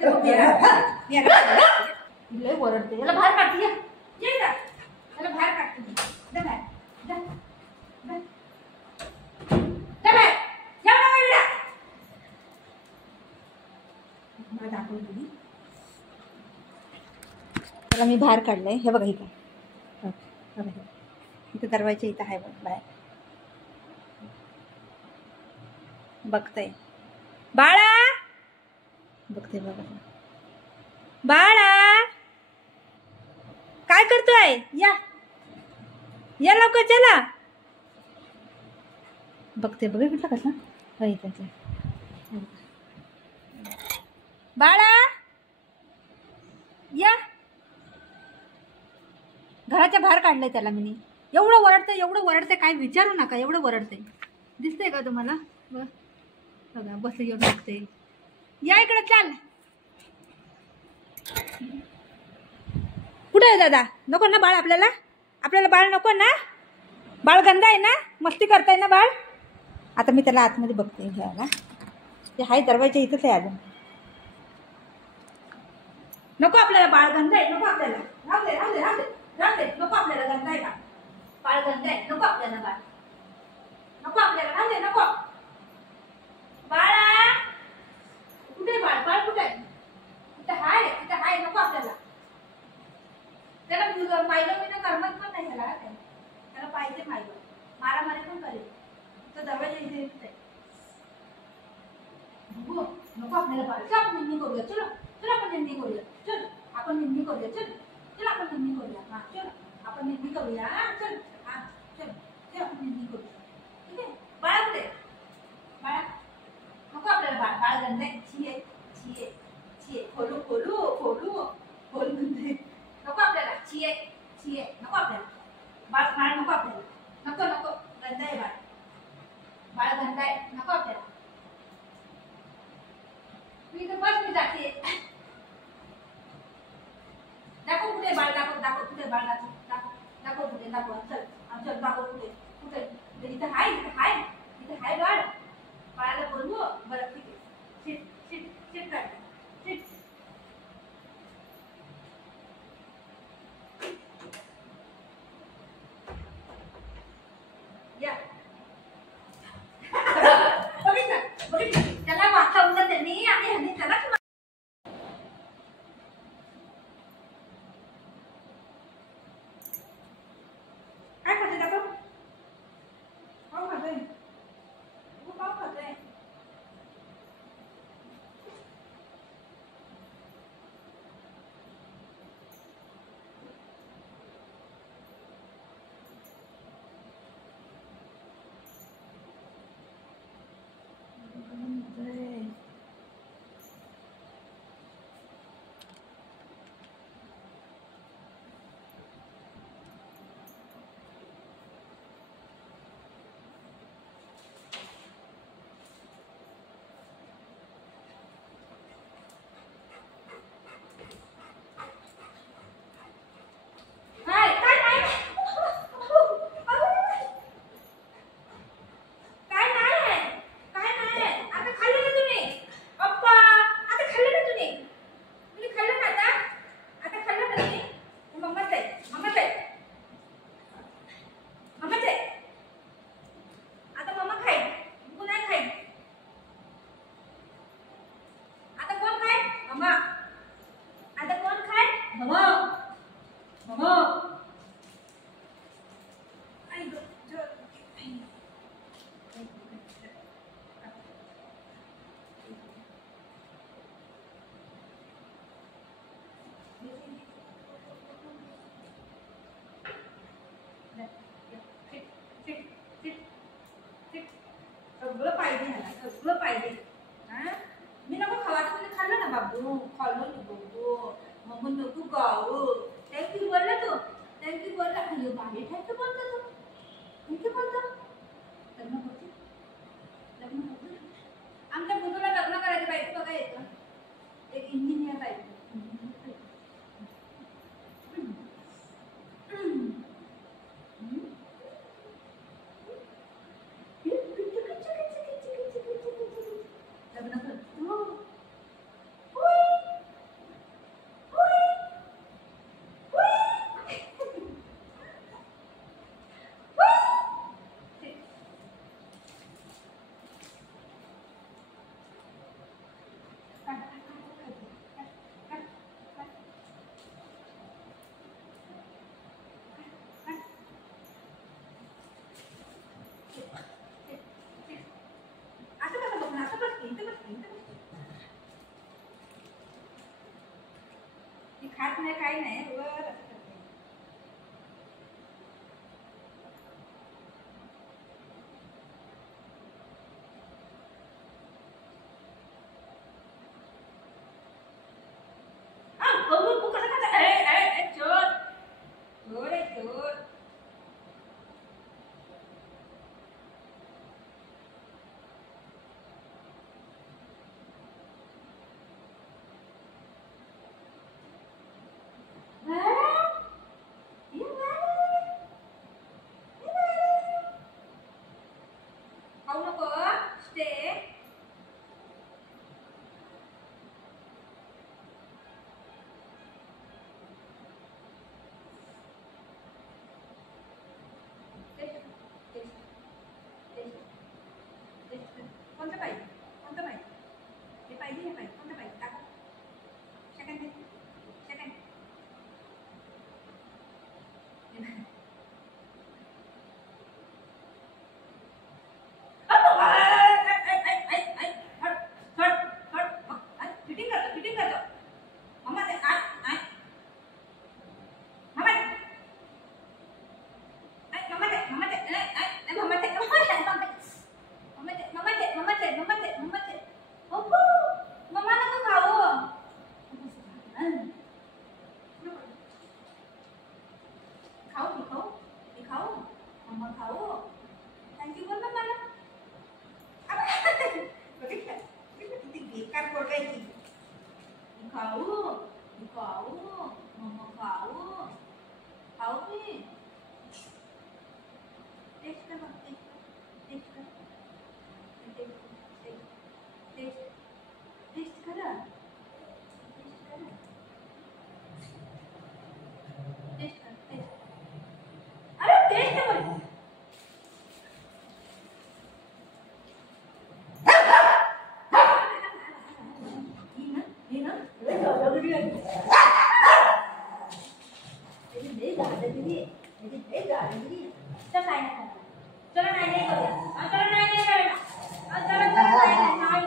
करते लय ओरडते. याला बाहेर काढते. ये जा, याला बाहेर काढते. जा बाहेर, जा जा जा बाहेर. या ना बाईला. मला दाखवून दिली. त्याला मी बाहेर काढलंय. हे बघा इथं, बघा इथं दरवाजा इथं आहे बघ बाहेर. बघताय बाळा, बघते बघा. बाळा काय करतोय? या या लवकर चला. बघते बघा कुठला कसला. बाळा या. घराच्या बाहेर काढलंय त्याला मी. एवढं वरडते काय विचारू नका. एवढं वरडते. दिसतंय का तुम्हाला? बघा बसले येऊन बघते. या इकडे चाल. कुठे आहे दादा? नको ना बाळ आपल्याला? आपल्याला बाळ नको ना? बाळ गंदा आहे ना? मस्ती करताय ना बाळ? आता मी त्याला आतमध्ये बघते घ्यायला. ते हाय दरवाजा इथंच आहे अजून. नको आपल्याला बाळ गंदा आहे. नको आपल्याला. राहू दे राहू दे राहू दे राहू दे. नको आपल्याला गंदा आहे का? बाळ गंदा आहे. नको आपल्याला बाळ. नको आपल्याला. राहू दे नको. बाळा कुठे बाळ? बाळ कुठे आहे? इथं हाय इथं हाय. नको आपल्याला. त्याला पाहिलं मी ना करमत पण नाही. त्याला पाहिजे पाहिजे. मारामारी पण करेल. तो दरवाजा इथे येत आहे. नको आपल्याला बाळ. चल आपण निंदी करूया. चलो चल आपण निंदी करूया. चल आपण निंदी करूया. चल चल आपण निंदी करूया. हा चल आपण निंदी करूया. चल हा चल चल आपण निंदी करूया. ठीक आहे. बाळा कुठे? बाळा नको आपल्याला बाळ. बाळ गंदा आहे. छिये छिये छिये. खोलू खोलू खोलू खोलू. नको आपल्याला. छिये छिये. नको आपल्याला बाळ. बाळ नको आपल्याला. नको नको. गंदा आहे बाळ. बाळ गंदा आहे. नको आपल्याला. तू इथं बस. मी जाते. दाखव कुठे बाळ. दाखव दाखव कुठे बाळ. दाखव दाखव दाखव कुठे. दाखव. चल चल दाखव कुठे कुठे. इथं हाय इथं हाय इथं हाय बाळ. बाळाला बोलवू. बरं ठीक आहे. शिट शिट शिट काढ. शिट. या बघितलं बघितलं. त्याला वाचवलं त्यांनी आणि ह्यांनी त्याला काय खाते. दाखव. पाव खातोय. पाव खातोय. सगळं पाहिजे ह्याला. सगळं पाहिजे. मी नको खावाचं म्हणजे खाल्लं ना बाबू. खाल्लं तू बाबू. मग नको गाऊ. थँक्यू बोलला तू. थँक्यू बोलला. अरे बाई थँक्यू बोलतो तू. थँक्यू बोलतो. लग्न करतो. लग्न करतो. आमच्या मुलाला लग्न करायचं पाहिजे. बघा येतं एक इंजिनियर पाहिजे. लग्न करतो. खात नाही काही नाही वर असं करते. तू कसं खाता? चोर चोर आहे चोर. खाऊ नको स्टे. कोणतं पाहिजे कोणतं पाहिजे हे पाहिजे हे पाहिजे कोणतं पाहिजे टाका. सेकंड सेकंड फिटिंग करतो फिटिंग करतो. मम्मा ते आय आय मम्मा मम्मा ते मम्मा ते मम्मा ते मम्मा नको खाऊ. खाऊ मी खाऊ मी खाऊ मम्मा खाऊ. थँक्यू बोल ना मला. किती बेकार बोलायची. खाऊ खाऊ मम्मा खाऊ खाऊ मी. टेस्ट कर बघ टेस्ट कर टेस्ट टेस्ट टेस्ट करा टेस्ट करा टेस्ट कर टेस्ट. अरे टेस्ट बोल. चलो नाही नाही करूया. चलो नाही नाही करूया. चलो चलो नाही नाही नाही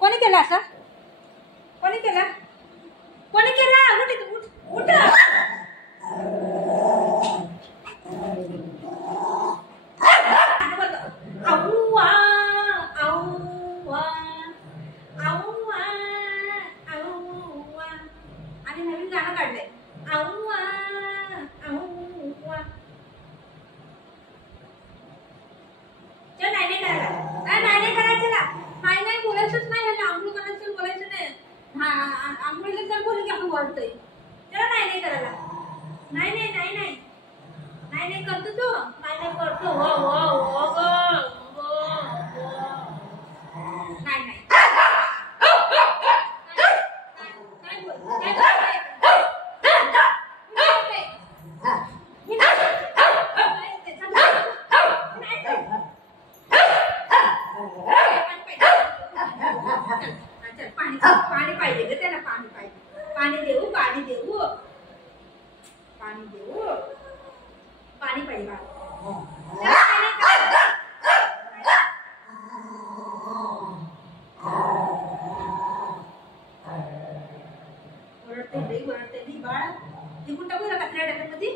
कोणी केला असं? कोणी केला? कोणी केला? उठ उठ उठ. आऊवा आऊवा आऊवा आऊवा. आणि नवीन गाणं काढलंय आऊवा आऊवा. चल नाही नाही करायला नाही नाही करायचं ना. नाही नाही बोलायचंच नाही. आंघोळ करायचं बोलायचं नाही. हा आंघोळीला चल बोलू की आपण बोलतोय. चला नाही नाही करायला. नाही नाही नाही नाही नाही नाही करतो तो. नाही नाही करतो हो हो हो गो हो हो. नाही नाही काय बोल काय पाणी पाहिजे ग त्याला. पाणी पाहिजे. पाणी देऊ पाणी देऊ पाणी देऊ पाणी पाहिजे. ओरडते ओरडते बाळ. ती कुठं बरं कचऱ्या डब्यामध्ये